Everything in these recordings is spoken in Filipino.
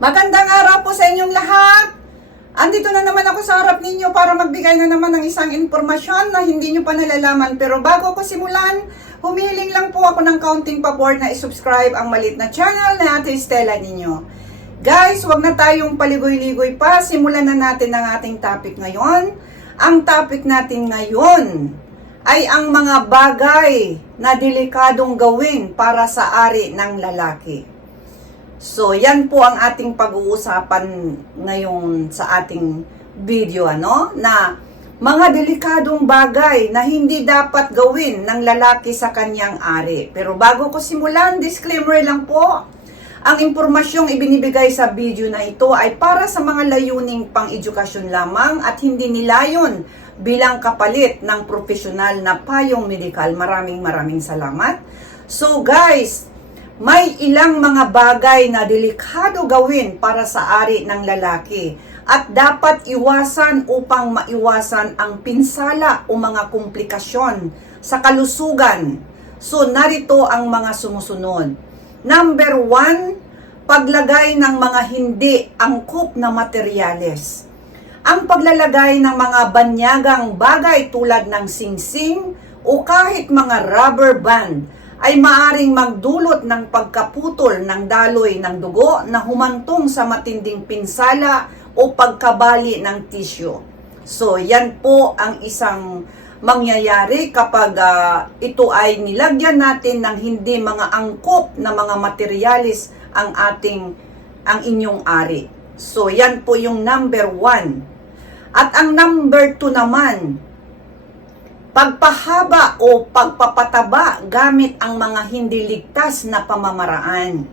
Magandang araw po sa inyong lahat. Andito na naman ako sa harap ninyo para magbigay na naman ng isang impormasyon na hindi nyo pa nalalaman. Pero bago ko simulan, humihiling lang po ako ng counting pabor na isubscribe ang malit na channel na Ate Stella ninyo. Guys, wag na tayong paligoy-ligoy pa. Simulan na natin ang ating topic ngayon. Ang topic natin ngayon ay ang mga bagay na delikadong gawin para sa ari ng lalaki. So, yan po ang ating pag-uusapan ngayon sa ating video, ano? Na mga delikadong bagay na hindi dapat gawin ng lalaki sa kanyang ari. Pero bago ko simulan, disclaimer lang po. Ang impormasyong ibinibigay sa video na ito ay para sa mga layuning pang-edukasyon lamang at hindi nilayon bilang kapalit ng profesional na payong medikal. Maraming maraming salamat. So guys, may ilang mga bagay na delikado gawin para sa ari ng lalaki at dapat iwasan upang maiwasan ang pinsala o mga komplikasyon sa kalusugan. So narito ang mga sumusunod. Number one, paglagay ng mga hindi angkop na materyales. Ang paglalagay ng mga banyagang bagay tulad ng singsing o kahit mga rubber band ay maaring magdulot ng pagkaputol ng daloy ng dugo na humantong sa matinding pinsala o pagkabali ng tisyo. So, yan po ang isang mangyayari kapag ah, ito ay nilagyan natin ng hindi mga angkop na mga materialis ang ating ang inyong ari. So, yan po yung number one. At ang number two naman, pagpahaba o pagpapataba gamit ang mga hindi ligtas na pamamaraan.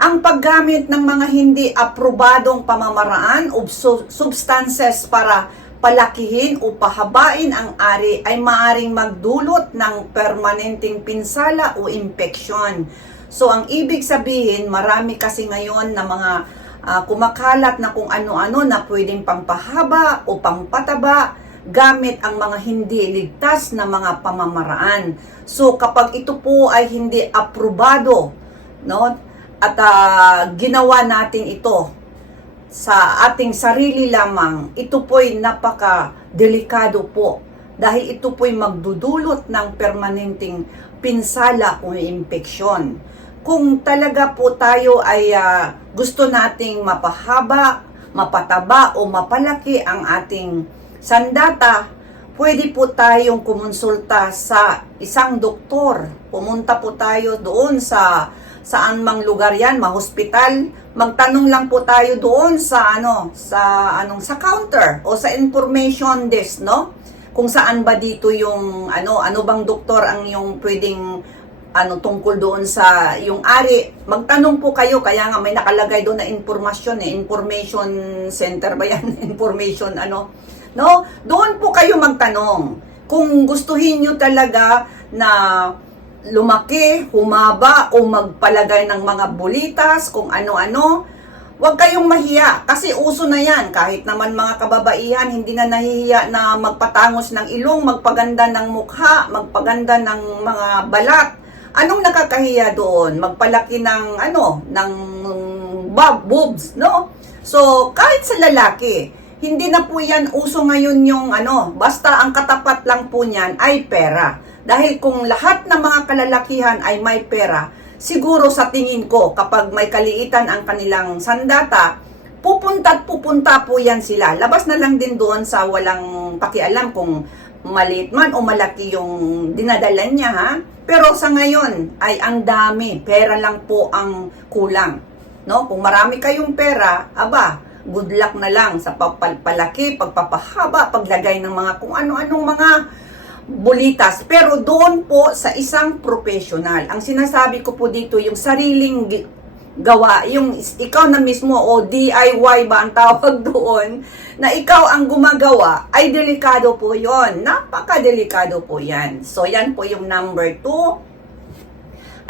Ang paggamit ng mga hindi aprobadong pamamaraan o sub- substances para palakihin o pahabain ang ari ay maaring magdulot ng permanenteng pinsala o impeksyon. So ang ibig sabihin, marami kasi ngayon na mga ah, kumakalat na kung ano-ano na pwedeng pangpahaba o pangpataba gamit ang mga hindi ligtas na mga pamamaraan. So kapag ito po ay hindi aprobado, no? At ah, ginawa natin ito sa ating sarili lamang, ito po'y napaka delikado po dahil ito po'y magdudulot ng permanenteng pinsala o impeksyon. Kung talaga po tayo ay ah, gusto nating mapahaba, mapataba o mapalaki ang ating sandata, pwede po tayong kumonsulta sa isang doktor. Pumunta po tayo doon sa saan mang lugar yan, mahospital. Magtanong lang po tayo doon sa ano, sa anong sa counter o sa information desk, no? Kung saan ba dito yung ano, ano bang doktor ang yung pwedeng ano tungkol doon sa yung ari. Magtanong po kayo kaya nga may nakalagay doon na informasyon eh, information center ba yan? information ano? No? Doon po kayo magtanong. Kung gustuhin nyo talaga na lumaki, humaba o magpalagay ng mga bulitas, kung ano-ano, huwag kayong mahiya kasi uso na yan. Kahit naman mga kababaihan, hindi na nahihiya na magpatangos ng ilong, magpaganda ng mukha, magpaganda ng mga balat. Anong nakakahiya doon? Magpalaki ng ano, ng bob, boobs, no? So, kahit sa lalaki, hindi na po yan uso ngayon yung ano, basta ang katapat lang po niyan ay pera. Dahil kung lahat ng mga kalalakihan ay may pera, siguro sa tingin ko kapag may kaliitan ang kanilang sandata, pupunta at pupunta po yan sila. Labas na lang din doon sa walang pakialam kung maliit man o malaki yung dinadala niya ha. Pero sa ngayon ay ang dami, pera lang po ang kulang. No? Kung marami kayong pera, aba, good luck na lang sa pagpalaki, pagpapahaba, paglagay ng mga kung ano-anong mga bulitas. Pero doon po sa isang professional. Ang sinasabi ko po dito, yung sariling gawa, yung ikaw na mismo o DIY ba ang tawag doon, na ikaw ang gumagawa, ay delikado po yon Napaka-delikado po yan. So, yan po yung number two.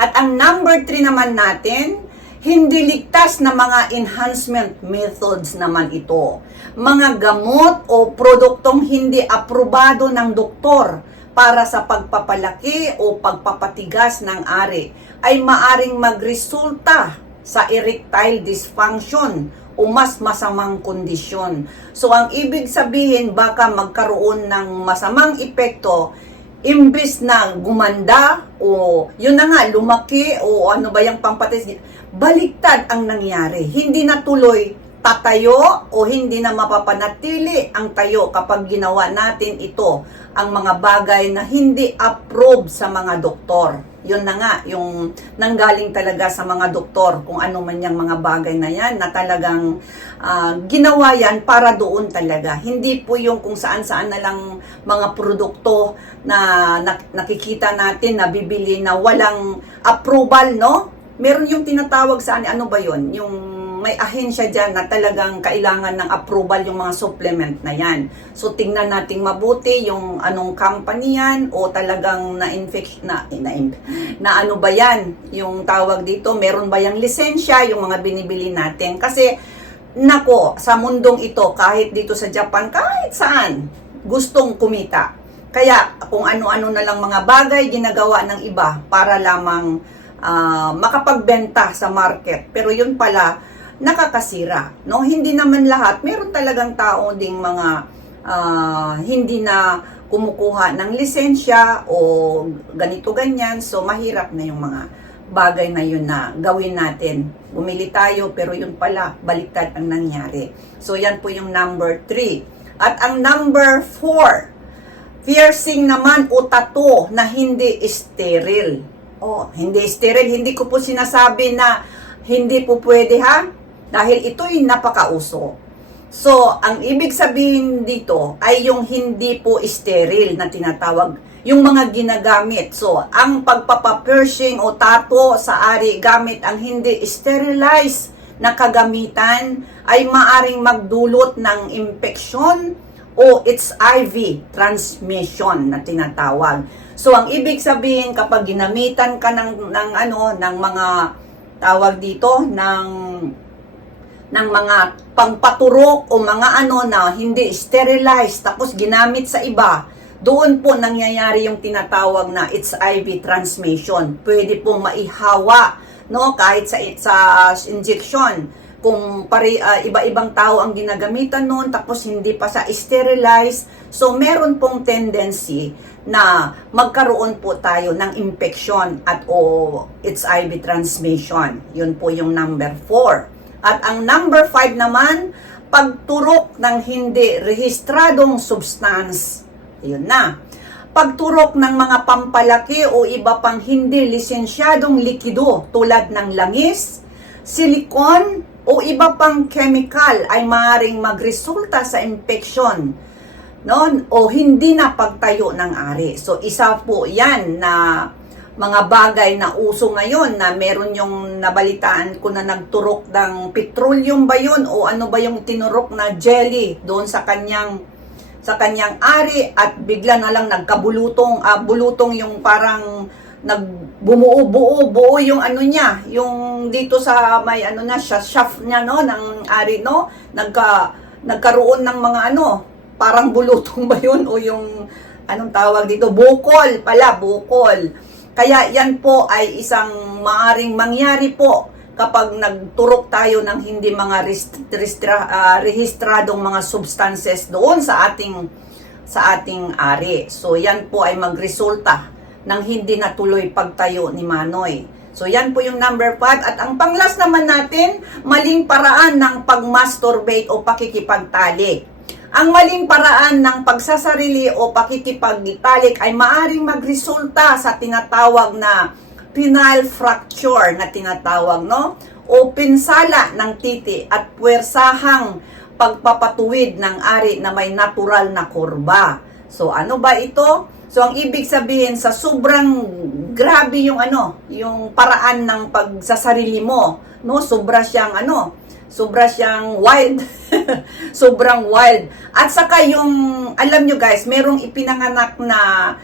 At ang number three naman natin, hindi ligtas na mga enhancement methods naman ito. Mga gamot o produktong hindi aprobado ng doktor para sa pagpapalaki o pagpapatigas ng ari ay maaring magresulta sa erectile dysfunction o mas masamang kondisyon. So ang ibig sabihin baka magkaroon ng masamang epekto imbis na gumanda o yun na nga lumaki o ano ba yung pampatis baliktad ang nangyari. Hindi na tuloy tatayo o hindi na mapapanatili ang tayo kapag ginawa natin ito ang mga bagay na hindi approve sa mga doktor yun na nga yung nanggaling talaga sa mga doktor kung ano man yung mga bagay na yan na talagang ah, ginawa yan para doon talaga. Hindi po yung kung saan saan na lang mga produkto na nak- nakikita natin na bibili na walang approval no? Meron yung tinatawag sa ano ba yon yung may ahensya dyan na talagang kailangan ng approval yung mga supplement na yan. So, tingnan nating mabuti yung anong company yan o talagang na-infection, na, na, na ano ba yan, yung tawag dito, meron ba yung lisensya, yung mga binibili natin. Kasi, nako, sa mundong ito, kahit dito sa Japan, kahit saan, gustong kumita. Kaya, kung ano-ano na lang mga bagay ginagawa ng iba para lamang ah, makapagbenta sa market. Pero yun pala, nakakasira. No? Hindi naman lahat. Meron talagang tao ding mga ah, hindi na kumukuha ng lisensya o ganito ganyan. So, mahirap na yung mga bagay na yun na gawin natin. Bumili tayo pero yun pala, baliktad ang nangyari. So, yan po yung number 3. At ang number 4, piercing naman o tattoo na hindi sterile. Oh, hindi sterile. Hindi ko po sinasabi na hindi po pwede ha dahil ito'y napakauso. So, ang ibig sabihin dito ay yung hindi po sterile na tinatawag, yung mga ginagamit. So, ang pagpapapiercing o tato sa ari gamit ang hindi sterilized na kagamitan ay maaring magdulot ng infeksyon o it's IV transmission na tinatawag. So, ang ibig sabihin kapag ginamitan ka ng, ng ano, ng mga tawag dito, ng ng mga pangpaturok o mga ano na hindi sterilized tapos ginamit sa iba, doon po nangyayari yung tinatawag na it's IV transmission. Pwede po maihawa no? Kahit sa sa injection. Kung pare ah, iba-ibang tao ang ginagamitan noon tapos hindi pa sa sterilized. So meron pong tendency na magkaroon po tayo ng infection at o it's IV transmission. Yun po yung number 4 at ang number 5 naman pagturok ng hindi rehistradong substance yun na pagturok ng mga pampalaki o iba pang hindi lisensyadong likido tulad ng langis, silikon o iba pang chemical ay maaaring magresulta sa infection no? o hindi na pagtayo ng ari. So isa po yan na mga bagay na uso ngayon na meron yung nabalitaan ko na nagturok ng petroleum ba yun o ano ba yung tinurok na jelly doon sa kanyang sa kanyang ari at bigla na lang nagkabulutong ah, bulutong yung parang nagbumuo-buo buo yung ano niya yung dito sa may ano na siya shaft niya no ng ari no nagka nagkaroon ng mga ano parang bulutong ba yun o yung anong tawag dito bukol pala bukol kaya yan po ay isang maaring mangyari po kapag nagturok tayo ng hindi mga rest, restra, ah, rehistradong mga substances doon sa ating sa ating ari. So yan po ay magresulta ng hindi natuloy pagtayo ni Manoy. So yan po yung number 5 at ang panglas naman natin, maling paraan ng pagmasturbate o pakikipagtalik. Ang maling paraan ng pagsasarili o pakikipagtalik ay maaring magresulta sa tinatawag na penile fracture na tinatawag, no? O pinsala ng titi at puwersahang pagpapatuwid ng ari na may natural na kurba. So ano ba ito? So ang ibig sabihin sa sobrang grabe yung ano, yung paraan ng pagsasarili mo, no? Sobra siyang ano, sobra siyang wild. Sobrang wild. At saka yung alam nyo guys, merong ipinanganak na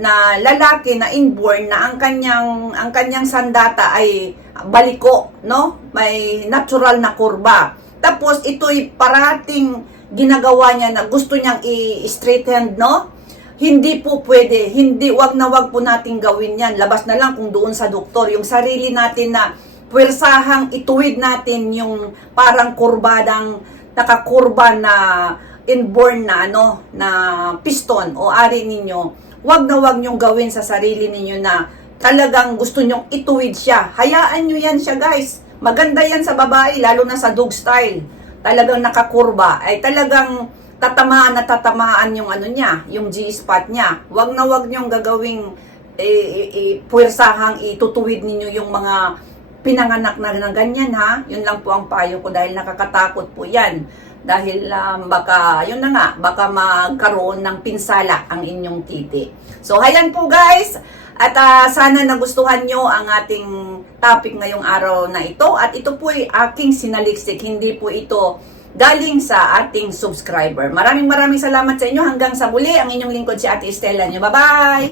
na lalaki na inborn na ang kanyang ang kanyang sandata ay baliko, no? May natural na kurba. Tapos ito'y parating ginagawa niya na gusto niyang i-straight hand, no? Hindi po pwede, hindi, wag na wag po nating gawin yan. Labas na lang kung doon sa doktor. Yung sarili natin na puwersahang ituwid natin yung parang kurbadang nakakurba na inborn na ano na piston o ari ninyo. Wag na wag nyong gawin sa sarili ninyo na talagang gusto nyong ituwid siya. Hayaan nyo yan siya guys. Maganda yan sa babae lalo na sa dog style. Talagang nakakurba. Ay talagang tatamaan na tatamaan yung ano niya yung G-spot niya. Wag na wag nyong gagawing eh, eh, eh, puwersahang itutuwid ninyo yung mga pinanganak na ng ganyan ha. Yun lang po ang payo ko dahil nakakatakot po yan. Dahil um, baka, yun na nga, baka magkaroon ng pinsala ang inyong titi. So, hayan po guys. At ah, sana nagustuhan nyo ang ating topic ngayong araw na ito. At ito po ay aking sinaliksik. Hindi po ito galing sa ating subscriber. Maraming maraming salamat sa inyo. Hanggang sa muli, ang inyong lingkod si Ate Estela nyo. Bye-bye!